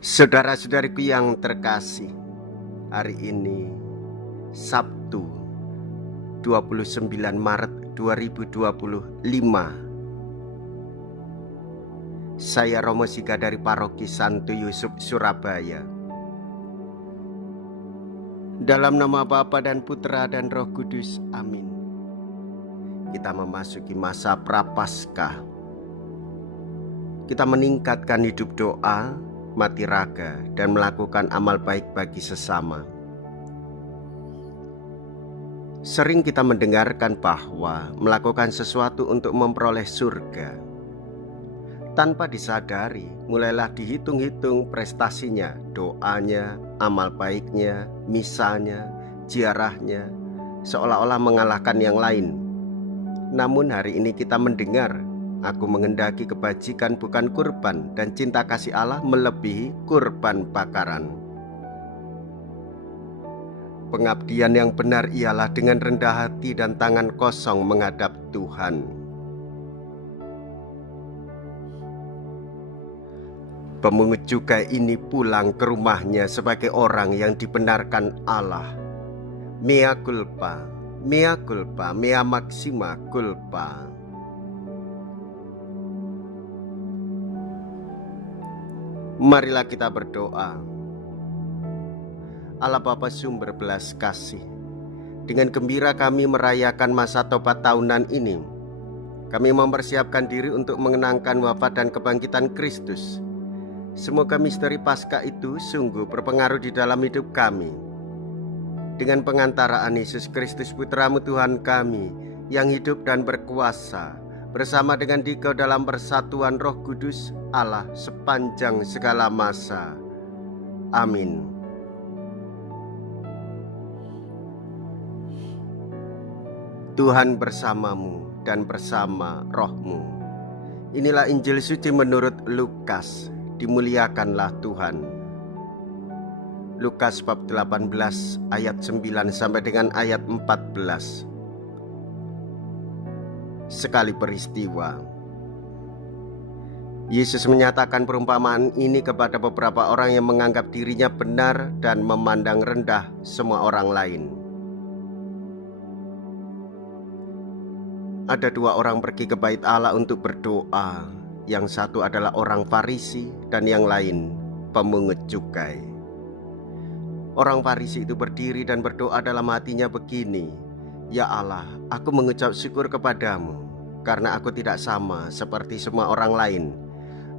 Saudara-saudariku yang terkasih, hari ini Sabtu 29 Maret 2025. Saya Romo Siga dari Paroki Santo Yusuf, Surabaya. Dalam nama Bapa dan Putra dan Roh Kudus, amin. Kita memasuki masa Prapaskah. Kita meningkatkan hidup doa, mati raga, dan melakukan amal baik bagi sesama. Sering kita mendengarkan bahwa melakukan sesuatu untuk memperoleh surga, tanpa disadari mulailah dihitung-hitung prestasinya, doanya, amal baiknya, misalnya, ziarahnya, seolah-olah mengalahkan yang lain. Namun hari ini kita mendengar, aku menghendaki kebajikan bukan kurban, dan cinta kasih Allah melebihi kurban bakaran. Pengabdian yang benar ialah dengan rendah hati dan tangan kosong menghadap Tuhan. Pemungut cukai ini pulang ke rumahnya sebagai orang yang dibenarkan Allah. Mea culpa, mea culpa, mea maxima culpa. Marilah kita berdoa. Allah Bapa sumber belas kasih, dengan gembira kami merayakan masa tobat tahunan ini. Kami mempersiapkan diri untuk mengenangkan wafat dan kebangkitan Kristus. Semoga misteri Paskah itu sungguh berpengaruh di dalam hidup kami. Dengan pengantaraan Yesus Kristus Putra-Mu Tuhan kami, yang hidup dan berkuasa, bersama dengan Dikau dalam persatuan Roh Kudus Allah sepanjang segala masa. Amin. Tuhan bersamamu dan bersama rohmu. Inilah Injil suci menurut Lukas. Dimuliakanlah Tuhan. Lukas bab 18 ayat 9 sampai dengan ayat 14. Sekali peristiwa, Yesus menyatakan perumpamaan ini kepada beberapa orang yang menganggap dirinya benar dan memandang rendah semua orang lain. Ada dua orang pergi ke bait Allah untuk berdoa. Yang satu adalah orang Farisi dan yang lain pemungut cukai. Orang Farisi itu berdiri dan berdoa dalam hatinya begini, "Ya Allah, aku mengucap syukur kepadamu karena aku tidak sama seperti semua orang lain.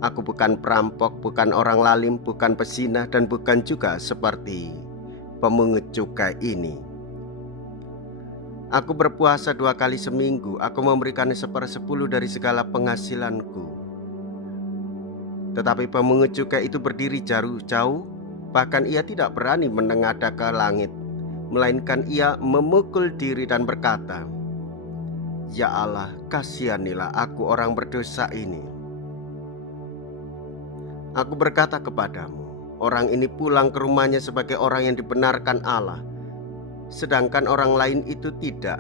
Aku bukan perampok, bukan orang lalim, bukan pezinah, dan bukan juga seperti pemungut cukai ini. Aku berpuasa 2 kali seminggu, aku memberikan 1/10 dari segala penghasilanku." Tetapi pemungut cukai itu berdiri jauh-jauh, bahkan ia tidak berani menengadah ke langit, melainkan ia memukul diri dan berkata, "Ya Allah, kasihanilah aku orang berdosa ini." Aku berkata kepadamu, orang ini pulang ke rumahnya sebagai orang yang dibenarkan Allah, sedangkan orang lain itu tidak.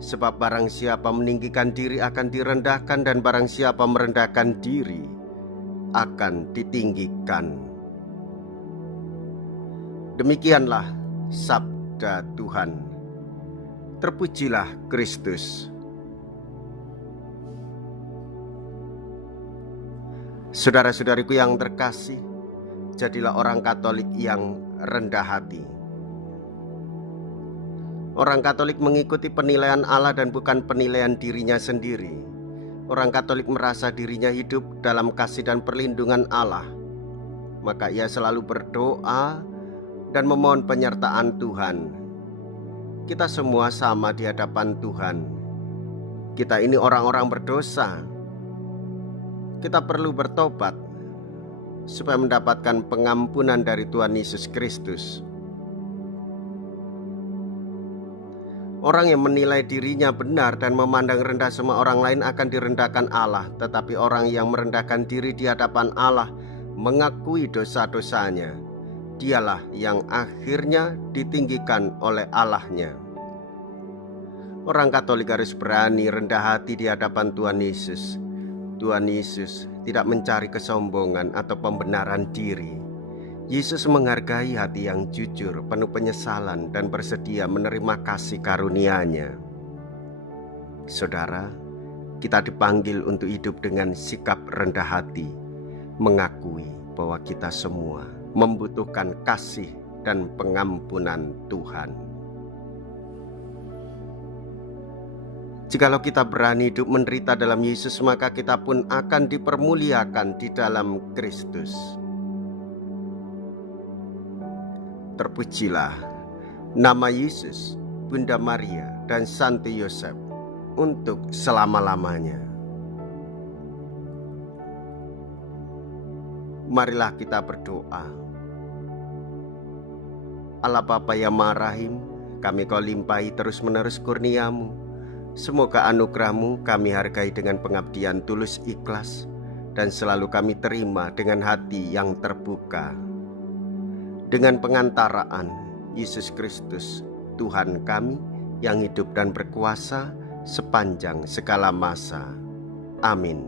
Sebab barang siapa meninggikan diri akan direndahkan, dan barang siapa merendahkan diri akan ditinggikan. Demikianlah sabda Tuhan. Terpujilah Kristus. Saudara-saudariku yang terkasih, jadilah orang Katolik yang rendah hati. Orang Katolik mengikuti penilaian Allah dan bukan penilaian dirinya sendiri. Orang Katolik merasa dirinya hidup dalam kasih dan perlindungan Allah. Maka ia selalu berdoa dan memohon penyertaan Tuhan. Kita semua sama di hadapan Tuhan. Kita ini orang-orang berdosa. Kita perlu bertobat supaya mendapatkan pengampunan dari Tuhan Yesus Kristus. Orang yang menilai dirinya benar dan memandang rendah semua orang lain akan direndahkan Allah. Tetapi orang yang merendahkan diri di hadapan Allah, mengakui dosa-dosanya, dialah yang akhirnya ditinggikan oleh Allahnya. Orang Katolik harus berani rendah hati di hadapan Tuhan Yesus. Tuhan Yesus tidak mencari kesombongan atau pembenaran diri. Yesus menghargai hati yang jujur, penuh penyesalan, dan bersedia menerima kasih karunia-Nya. Saudara, kita dipanggil untuk hidup dengan sikap rendah hati, mengakui bahwa kita semua membutuhkan kasih dan pengampunan Tuhan. Jikalau kita berani hidup menderita dalam Yesus, maka kita pun akan dipermuliakan di dalam Kristus. Terpujilah nama Yesus, Bunda Maria, dan Santo Yosef untuk selama-lamanya. Marilah kita berdoa. Allah Bapa yang Maha Rahim, kami Kau limpahi terus-menerus kurnia-Mu. Semoga anugerah-Mu kami hargai dengan pengabdian tulus ikhlas, dan selalu kami terima dengan hati yang terbuka. Dengan pengantaraan Yesus Kristus, Tuhan kami yang hidup dan berkuasa sepanjang segala masa. Amin.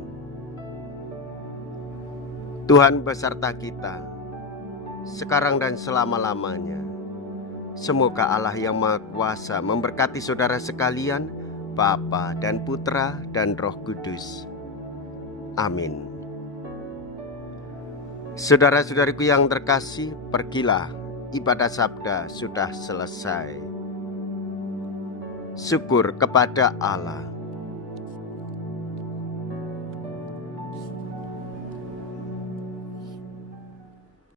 Tuhan beserta kita, sekarang dan selama-lamanya. Semoga Allah yang Maha Kuasa memberkati saudara sekalian, Bapa dan Putra dan Roh Kudus. Amin. Saudara-saudariku yang terkasih, pergilah, ibadah sabda sudah selesai. Syukur kepada Allah.